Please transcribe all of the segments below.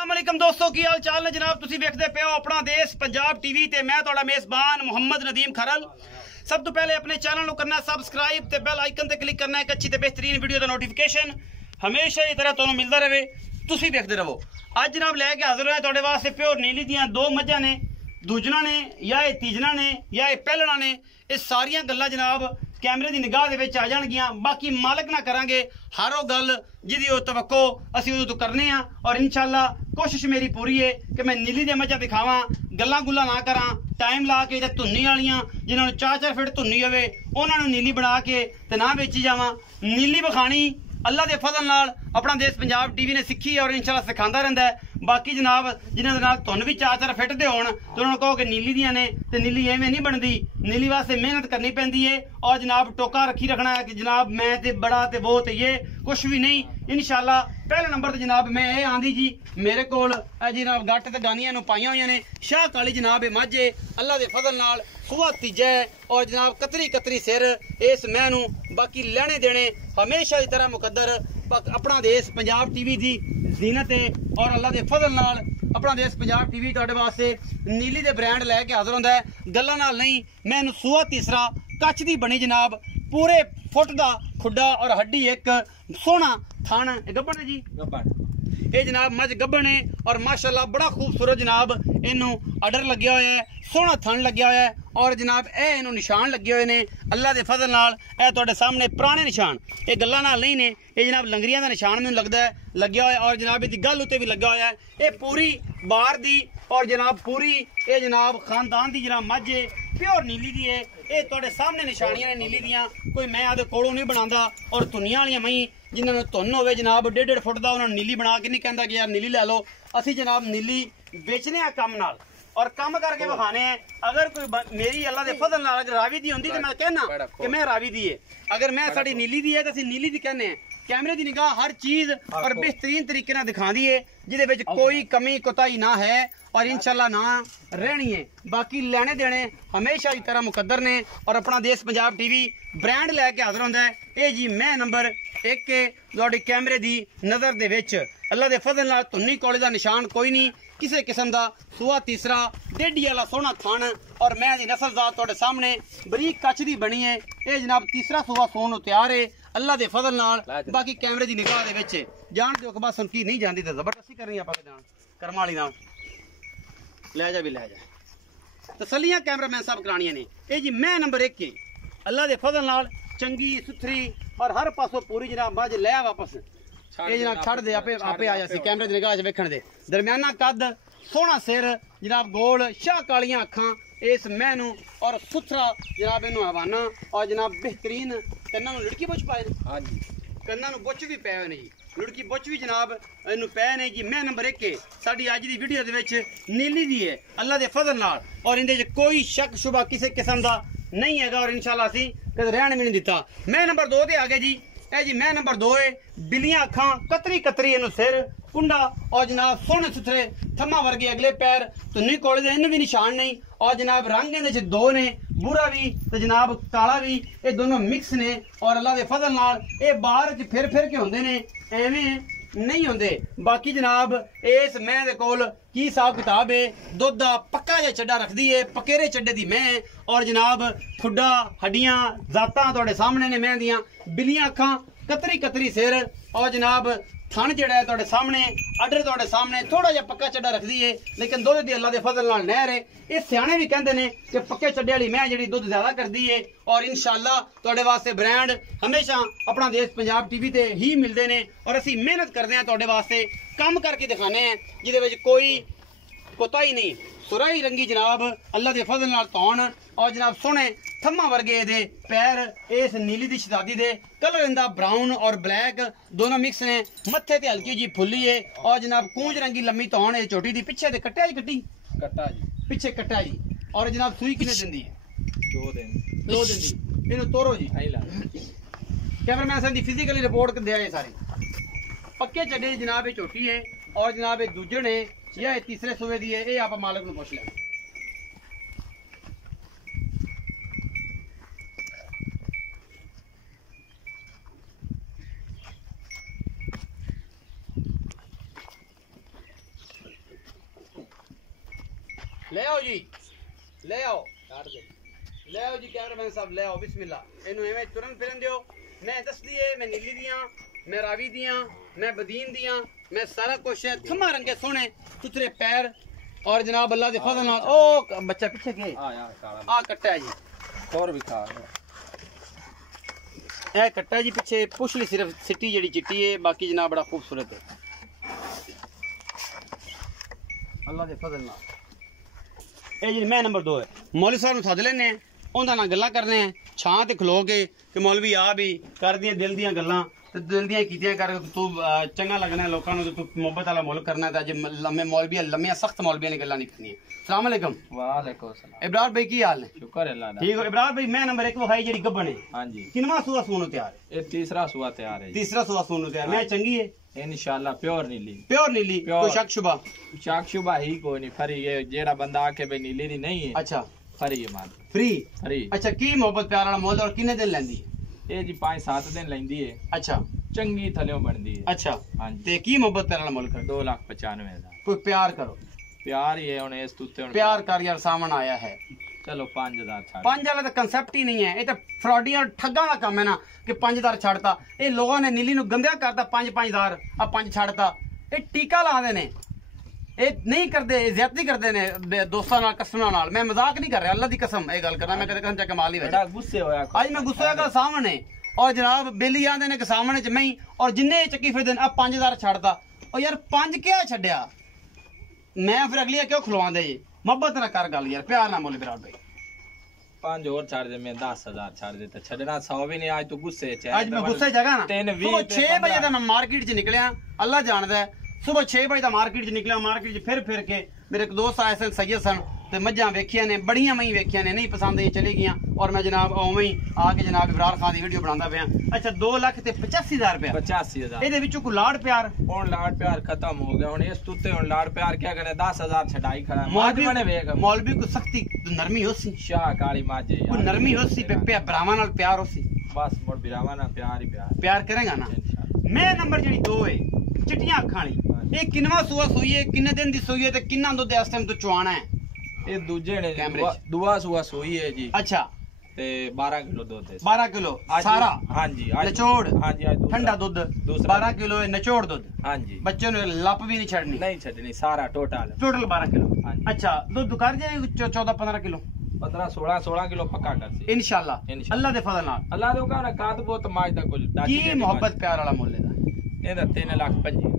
अस्सलामुअलैकुम दोस्तों की हाल चाल ने जनाब तुसी देखते पे हो अपना देश पंजाब टीवी ते मैं तुहाडा मेजबान मुहम्मद नदीम खरल। सब तो पहले अपने चैनल को करना सब्सक्राइब ते बेल आइकन ते क्लिक करना एक अच्छी ते बेहतरीन वीडियो का नोटिफिकेशन हमेशा ही तरह तुहानू मिलता रहे तुसी देखते रहो। अज जनाब लैके हाजिर होए तुहाडे वास्ते प्योर नीली दियां दो मझां ने, दूजना ने या तीजना ने या पहलना ने। ये सारियां गल्लां जनाब कैमरे की निगाह दे विच आ जाणगियां। बाकी मालक ना करांगे हर वो गल जिहदी ओह तवक्को असीं उहदे तो करने आ और इंशाअल्लाह कोशिश मेरी पूरी है कि मैं नीली दी मझां दिखावां, गल्लां गुल्लां ना करां, टाइम ला के धुन्नी वालियां जिन्होंने 4-4 फिट धुन्नी होवे उन्होंने नीली बना के ते ना बेची जावां। नीली विखाणी अल्लाह के फजल नाल अपना देश पंजाब टीवी ने सीखी है और इंशाअल्लाह सिखांदा रहिंदा है। बाकी जनाब जिन्होंने धुन भी 4-4 फिट दे होण तो उन्होंने कहो कि नीली दियां ने ते नीली एवें नहीं बनती। नीली वास्ते मेहनत करनी पैंदी है और जनाब टोका रखी रखना है कि जनाब मैं ते बड़ा ते वो ते ये कुछ भी नहीं। इंशाअल्लाह पहले नंबर ते जनाब मैं ये आंदी जी मेरे कोल जनाब गट ते गानियां नूं पाइयां होईयां ने शाह काली जनाब ये मझ अल्लाह के फजल नाल सुबह तीजा है और जनाब कतरी कतरी सिर इस मैनू। बाकी लेने देने हमेशा की तरह मुकद्दर अपना देश पंजाब टीवी की जीनत है और अल्लाह के फजल नाल अपना देश पंजाब टीवी तुहाडे वास्ते नीली दे ब्रांड लैके हाजिर होंदा है। गल्लां नाल नहीं मैनू सूआ तीसरा कच दी बनी जनाब पूरे फुट दा खुड्डा और हड्डी एक सोहना थन गब्बन है जी गब्बन ये जनाब मझ गब्बन है और माशाअल्लाह बड़ा खूबसूरत जनाब इनू अडर लग्या होया है, सोहना थन लग्या होया है और जनाब ए इनू निशान लगे हुए ने अल्लाह के फजल नाल। ए तुहाडे सामने पुराने निशान ये गल्लां नाल नहीं ने, ये जनाब लंगरियां दा निशान मैनूं लगदा है लग्या होया और जनाब इहदी गल उत्ते भी लगा होया है। ये पूरी बार दी और जनाब पूरी ये जनाब खानदान दी जनाब मझ है प्योर नीली दी है। ये तुहाडे सामने निशानियां ने नीली दियां, कोई मैं आदे कोलों नहीं बनांदा और धुनियां वालियां मई जिन्होंने धुन होवे जनाब 1.5 फुट दा उन्होंने नीली बना के नहीं कहंदा कि यार नीली लै लो। असी जनाब नीली बेचने आ कम नाल और कम करके विखाने हैं। अगर कोई मेरी अल्लाह के फजल नाल अगर रावी दी होंदी तो मैं कहना कि मैं रावी दी है, अगर मैं साडी नीली दी है तो असीं नीली दी कहने हैं। कैमरे की निगाह हर चीज और बेहतरीन तरीके नाल दिखांदी है जिहदे विच कोई कमी कोताही ना है और इंशाअल्लाह ना रहनी है। बाकी लेने देने हमेशा की तरह मुकद्दर ने और अपना देश पंजाब टीवी ब्रांड लैके हाजिर होंदा है। ये जी मैं नंबर 1 के तुहाडी कैमरे की नज़र दे विच अल्लाह के फजल नाल धुन्नी कौले का निशान कोई नहीं किसी किस्म का सूआ तीसरा डेढ़ी वाला सोहना थन और मैं दी नस्ल जात तुहाडे सामने बरीक कच दी बनी है। ये जनाब तीसरा सूआ सोन तैयार है अल्लाह के फजल नाल। बाकी कैमरे की निगाह दे विच जान दिओ कि बस उनकी नहीं जाती तो जबरदस्ती करनी आपां जान कर्म वाली नाल लै जा भी लै जा तसलियां कैमरा मैन साहब करानियां ने। ये जी मैं नंबर 1 के अल्लाह के फजल नाल चंगी सुथरी और हर पासों पूरी जनाब मझ लै वापस ये जनाब छड़ दे आपे आपे आ जासी कैमरे की निगाह च वेखण दे। दरमियाना कद सोहना सिर जनाब गोल शाह कालियां अखां इस मैनू और सुथरा जनाब इनू हवाना और जनाब बेहतरीन कन्ना नूं लुड़की बुच पाए ने। हाँ जी कन्ना नूं बुच भी पै ने जी लुड़की बुच भी जनाब इनू पै ने जी। मैं नंबर 1 के साडी अज दी वीडियो दे विच नीली दी है अल्लाह के फजल नाल और इहदे च कोई शक शुबा किसी किस्म का नहीं हैगा और इंशाअल्लाह असीं कदे रहण भी नहीं दिता। मैं नंबर 2 ते आ गए जी। ए जी मैं नंबर 2 है बिलियां अखां कतरी कतरी इनू सिर कुंडा और जनाब सोहने सुथरे थम्मा वर्गे अगले पैर धुन्नी कोले दे इनू भी निशान नहीं और जनाब रंग इहदे च 2 ने बुरा भी तो जनाब काला भी ये दोनों मिक्स ने और अल्लाह के फजल नाल ये बाहर च फिर के होंदे ने एवें नहीं होंदे। बाकी जनाब इस मैं दे कोल की हिसाब किताब है दुध दा पक्का जिहा चड्डा रखदी है पकेरे चड्डे दी मैं और जनाब खुड्डा हड्डियां जातां तुहाडे सामने ने मैं दियां बिलियां अखां कतरी कतरी सिर और जनाब थन जिहड़ा है तुहाडे सामने अडर तुहाडे सामने थोड़ा जिहा पक्का चड्डा रखदी है लेकिन दुध दी अल्लाह के फजल नाल नहर है। ये सियाणे भी कहंदे ने कि पक्के चड्डे वाली मैं जिहड़ी दुध ज्यादा करदी है और इंशाअल्लाह तुहाडे वास्ते ब्रांड हमेशा अपना देश पंजाब टीवी ते ही मिलदे ने और असीं मेहनत करदे हां तुहाडे वास्ते काम करके दिखाने हैं जिहदे विच कोई कोताही नहीं। सुराही रंगी जनाब अल्लाह के फजल नाल तौन और जनाब सोहने थम्मा वर्गे दे पैर इस नीली दी शहजादी दे कलर इंदा ब्राउन और ब्लैक दोनों मिक्स ने मत्थे ते हल्की जी फुल्ली है और जनाब कूंज रंगी लम्मी तौन है छोटी दी पिछे दे कट्टा जी कट्टी कट्टा जी पिछे कट्टा जी और जनाब सुई किने दिंदी है 2 दिन दी इनु तोरो जी कैमरामैन साहब दी फिजिकली रिपोर्ट दे आए सारी पक्के चड्डे जनाब ये छोटी है और जनाब ये दूजे ने या तीसरे सूबे दी है ये आप मालिक नूं पुछ लें। ले आओ जी, ले आओ, ले आओ जी कैमरामैन साहब, ले आओ बिस्मिल्लाह। इनू एवें तुरन फिरन दियो। मैं दस दिए, मैं नीली दियां, मैं रावी दियां, मैं बदीन दियां, मैं सारा कुछ है। थमा रंगे सोने सुथरे पैर और जनाब अल्लाह दे फजल नाल ओ बच्चा पीछे के आ कट्टा है जी और भी खा ए कट्टा जी पीछे पुछली सिर्फ सिटी जड़ी चिट्टी है, बाकी जनाब बड़ा खूबसूरत है अल्लाह दे फजल नाल। ए जी मैं नंबर 2 है मौलवी साहब नु सद लेने उनदा ना गल्लां करने छां ते खलो के कि मौलवी आ भी कर दियां दिल दियां गल्लां ते दिल दियां कीतियां कर तू चंगा लगना है लोकां नु, तू मोहब्बत वाला मुल्क करना है। अज लम्मे मौलवी लम्मियां सख्त मौलवियां दी गल्लां नहीं करनी। अस्सलाम वालेकुम। वालेकुम सलाम। इब्रार भाई की हाल है? शुक्र है अल्लाह दा। ठीक हो इब्रार भाई। मैं नंबर 1 वहाई जेडी गब्बन है। हां जी। किनवा सुआ सून तैयार है? ये तीसरा सुआ तैयार है। तीसरा सुआ सून तैयार। मैं चंगी है इंशाल्लाह। प्योर नीली। प्योर नीली। कोई शक शुबा? शक शुबा ही कोई नहीं। फरी ये जेड़ा बंदा आके भाई नीली दी नहीं है। अच्छा फरी है माल फ्री। फ्री। अच्छा की मोहब्बत प्यार वाला मोल और कितने दिन लेंदी है? ये जी 5-7 दिन लेंदी है। अच्छा चंगी थल्यों बनदी है। अच्छा हां जी। ते की मोहब्बत प्यार वाला मोल कर? 2,95,000। कोई प्यार करो। प्यार ही है हुन इस तुते हुन प्यार कर यार सामने आया है। चलो 5,000 छाड़। 5 वाला तो कंसेप्ट ही नहीं है। ये तो फ्रॉडी और ठगा का काम है ना कि 5,000 छाड़ता। ये लोगों ने नीली नु गंदा करता 5,000 अब 5 छाड़ता। ये टीका लाते ने, ये नहीं करते, ज्यादती करते ने दोस्तों नाल कस्टमर नाल। मैं मजाक नहीं कर रहा, अल्लाह दी कसम ये गल करना। मैं कदे कसम कमाल ही बड़ा गुस्से होया आज मैं गुस्से होया सामने और जनाब बेली आंदे ने के सामने च मैं और जिन्ने चक्की फिरदे अब 5,000 छाड़ता। और यार 5 क्या छड्या मैं फिर अगली क्यों खलवांदे जी? मोहब्बत ना कर गल यार, प्यार ना मोल विराट भाई। 5 और छाड़ दे, मैं 10,000 छाड़ दे तो छड़ना 100 भी नहीं। आज तो गुस्से च आज मैं गुस्से जगह ना 3:20 6 बजे दा मैं मार्केट च निकलिया, अल्लाह जानदा है। सुबह 6 बजे दा मार्केट च निकलिया, मार्केट च फिर के मेरे एक दोस्त आए सन सैयद सन ते मज्जां वेखियां ने, बड़ियां मई वेखियां ने, नहीं पसंद ये चली गईयां और मैं जनाब उवें ही आके जनाब इब्रार खान दी वीडियो बनांदा पिया। अच्छा 2,85,000 रुपया 85,000 ਇਹਦੇ ਵਿੱਚੋਂ ਕੋਈ ਲਾੜ ਪਿਆਰ ਹੁਣ ਲਾੜ ਪਿਆਰ खत्म हो गया। ਹੁਣ ਇਸ ਤੁੱਤੇ ਹੁਣ ਲਾੜ ਪਿਆਰ क्या करे 10,000 छड़ाई खड़ा मौलवी बने वेख मौलवी को सख्ती नरमी होसी, शाह काली माजे कोई नरमी होसी पे भरावां नाल प्यार होसी। बस मोर बिरावा ना प्यार ही प्यार प्यार करेगा ना। मैं नंबर ਜਿਹੜੀ 2 है चिट्टियां अखां वाली, ये किनवा सुआ सूई है, किन्ने दिन दी सूई है ते किन्ना दुੱਧ इस टाइम तो चुआना है? ये दूजे ने कैमरे दुआ सुआ सोई है जी। अच्छा ते 12 किलो दूध है। 12 किलो सारा? हां जी। निचोड़? हां जी। आज ठंडा दूध 12 किलो है, निचोड़ दूध? हां जी। बच्चे ने लप भी नहीं छड़नी? नहीं छड़नी, सारा टोटल 12 किलो। हां जी। अच्छा दूध कर जाए 14-15 किलो? 15-16 किलो पक्का कर सी इंशाल्लाह अल्लाह दे फजल नाल। अल्लाह दे का ना काद बहुत माज दा कुल की मोहब्बत प्यार वाला मोल दा ਇਹਦਾ 3,25,000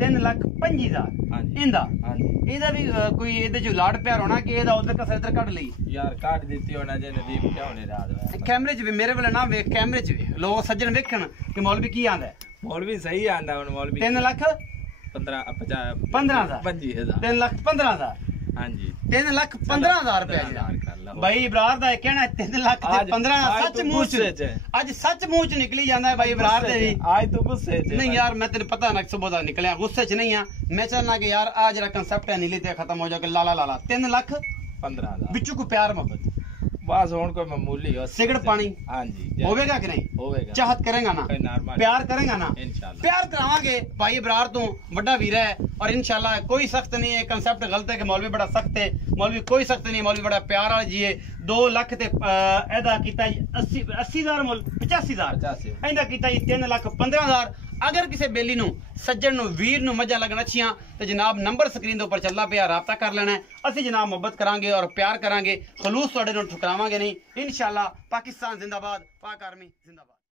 3,25,000 ਹਾਂਜੀ इंदा। हाँ जी। ਇਹਦਾ ਵੀ ਕੋਈ ਇਹਦੇ ਚ ਲਾੜ ਪਿਆਰ ਹੋਣਾ ਕਿ ਇਹਦਾ ਉਧਰ ਕਸਰ ਇਧਰ ਕੱਢ ਲਈ? यार काट देती होना जे नदीम क्या होने रात में कैमरे च भी मेरे वाले ना वेख, कैमरे च भी लोग सज्जन वेखण कि मौलवी की आंदा है। मौलवी सही आंदा हुन मौलवी 3 लाख 15,000 25,000 3 लाख 15,000 हां जी। 3 लाख 15,000 रुपया भाई इब्रार दा कहना 3 लाख ते 15 सच मुंह च आज सच मुंह च निकली जांदा है भाई इब्रार दे भी। आज तो गुस्से च नहीं यार मैं तेरे पता ना सुबह दा निकलिया गुस्से च नहीं हां। मैं चाहना कि यार आ जरा कांसेप्ट है नीली ते खत्म हो जाए लाला लाला 3 लाख 15,000 बिच्चू को प्यार मोहब्बत बस हुन कोई मामूली हो सिगरेट पानी हां जी होवेगा कि नहीं? होवेगा। चाहत करेगा ना? प्यार करेगा ना? इंशाल्लाह प्यार करावांगे भाई इब्रार तो बड़ा वीर है और इंशाल्लाह कोई सख्त नहीं है। कंसेप्ट गलत है कि मौलवी बड़ा सख्त है, मौलवी कोई सख्त नहीं, मौलवी बड़ा प्यार वाला जी है। 2 लाख ते एदा कीता 80,000 मुल 85,000 एंदा कीता 3,15,000। अगर किसी बेली नु सज्जन नु वीर नु मजा लगना चाहिए तो जनाब नंबर स्क्रीन के ऊपर चलता पे राबता कर लेना है। असि जनाब मोहब्बत करांगे और प्यार करांगे, खलूस तुहाडे नु ठुकरावांगे नहीं इंशाल्लाह। पाकिस्तान जिंदाबाद, पाक आर्मी जिंदाबाद।